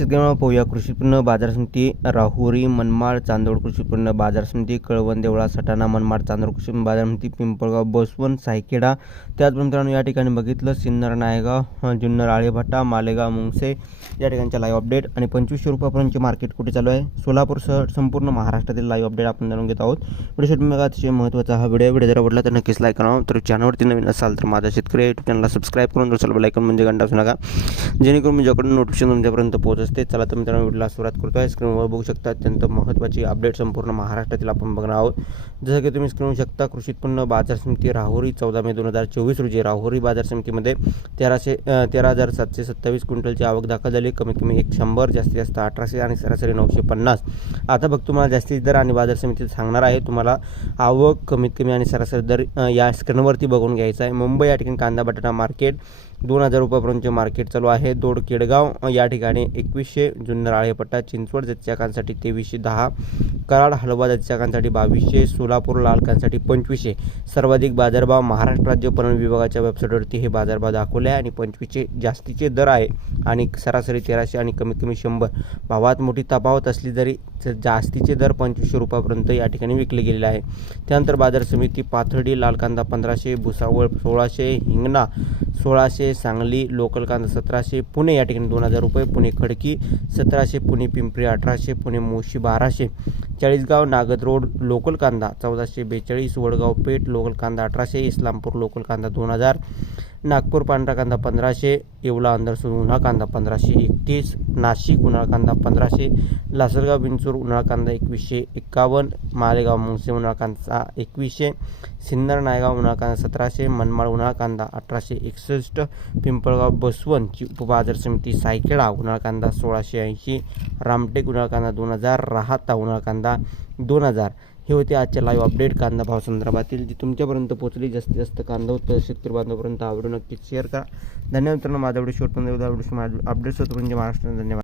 शेतकऱ्यांना पाहूया. कृषी उत्पन्न बाजार समिती राहुरी मनमाड चांदोड कृषी उत्पन्न बाजार समिती कळवण देवळा सटाणा मनमाड चांदोड कृषी उत्पन्न बाजार समिती पिंपळगाव बसवण सायखेडा त्याचबरोबर मित्रांनो या ठिकाणी बघितलं. सिन्नर नायगाव जुन्नर आळेभाटा मालेगाव मुंगसे या ठिकाणच्या लाईव्ह अपडेट आणि पंचवीसशे रुपयापर्यंतचे मार्केट कुठे चालू आहे? सोलापूरसह संपूर्ण महाराष्ट्रातील लाईव्ह अपडेट आपण जाणून घेत आहोत. व्हिडिओ शेवटी अतिशय महत्त्वाचा हा व्हिडिओ व्हिडिओ जर आवडला तर नक्कीच लाईक करा. तर चॅनलवरती नवीन असाल तर माझा शेतकरी यूट्यूब चॅनलला सबस्क्राईब करून दुसरा लाईक म्हणजे घंटा असू नका. जेणेकरून माझ्याकडून नोटिफिकेशन तुमच्यापर्यंत पोहोच असते चला तर मित्रांनो व्हिडिओला सुरुवात करतो. आहे स्क्रीनवर बघू शकता अत्यंत महत्त्वाची अपडेट संपूर्ण महाराष्ट्रातील आपण बघणार आहोत. जसं की तुम्ही स्क्रीन शकता कृषी उत्पन्न बाजार समिती राहुरी चौदा मे दोन हजार चोवीस रोजी राहुरी बाजार समितीमध्ये तेराशे तेरा हजार सातशे सत्तावीस क्विंटलची आवक दाखल झाली. कमीत कमी एक शंभर जास्तीत जास्त अठराशे आणि सरासरी नऊशे पन्नास. आता बघ तुम्हाला जास्तीत दर आणि बाजार समितीत सांगणार आहे. तुम्हाला आवक कमीत कमी आणि सरासरी दर या स्क्रीनवरती बघून घ्यायचा आहे. मुंबई या ठिकाणी कांदा बटाटा मार्केट दोन हजार रुपयापर्यंतचे मार्केट चालू आहे. दोड केडगाव या ठिकाणी एकवीस एकवीसशे जुन्नर आळेपट्टा चिंचवड जातीच्याकांसाठी तेवीसशे दहा कराड हलवा जातीच्याकांसाठी बावीसशे सोलापूर लालकांसाठी पंचवीसशे. सर्वाधिक बाजारभाव महाराष्ट्र राज्य पणन विभागाच्या वेबसाईटवरती हे बाजारभाव दाखवले आहे आणि पंचवीसचे जास्तीचे दर आहे आणि सरासरी तेराशे आणि कमीत कमी शंभर. भावात मोठी तफावत असली तरी जास्तीचे दर पंचवीसशे रुपयापर्यंत या ठिकाणी विकले गेलेले आहे. त्यानंतर बाजार समिती पाथर्डी लाल कांदा पंधराशे भुसावळ सोळाशे हिंगणा सोळाशे सांगली लोकल कांदा सतराशे पुणे या ठिकाणी दोन हजार रुपये पुणे खडकी सतराशे पुणे पिंपरी अठराशे पुणे मोशी बाराशे. चाळीसगाव नागद रोड लोकल कांदा चौदाशे बेचाळीस वडगाव पेठ लोकल कांदा अठराशे इस्लामपूर लोकल कांदा दोन हजार. नागपूर पांढरा कांदा पंधराशे येवला अंदरसूर उन्हाळा कांदा पंधराशे एकतीस नाशिक उन्हाळ कांदा पंधराशे लासलगाव बिंचूर उन्हाळ कांदा एकवीसशे एक्कावन्न मालेगाव मुंगसे उन्हाळ कांदा एकवीसशे सिन्नर नायगाव उन्हाळ कांदा सतराशे मनमाड उन्हाळ कांदा अठराशे एकसष्ट पिंपळगाव बसवंत उपबाजार समिती सायखेडा उन्हाळ कांदा सोळाशे ऐंशी रामटेक उन्हाळ कांदा दोन हजार राहाता उन्हाळ कांदा दोन हजार. हे होते आजच्या लाईव्ह अपडेट कांदा भाव संदर्भातील जी तुमच्यापर्यंत पोहोचली जास्तीत जास्त कांदा होतं शेतकरी बांधवापर्यंत आवडून नक्कीच शेअर करा. धन्यवाद मित्रांनो माझा व्हिडिओ शॉर्ट पण अपडेट्स होतो म्हणजे महाराष्ट्र धन्यवाद.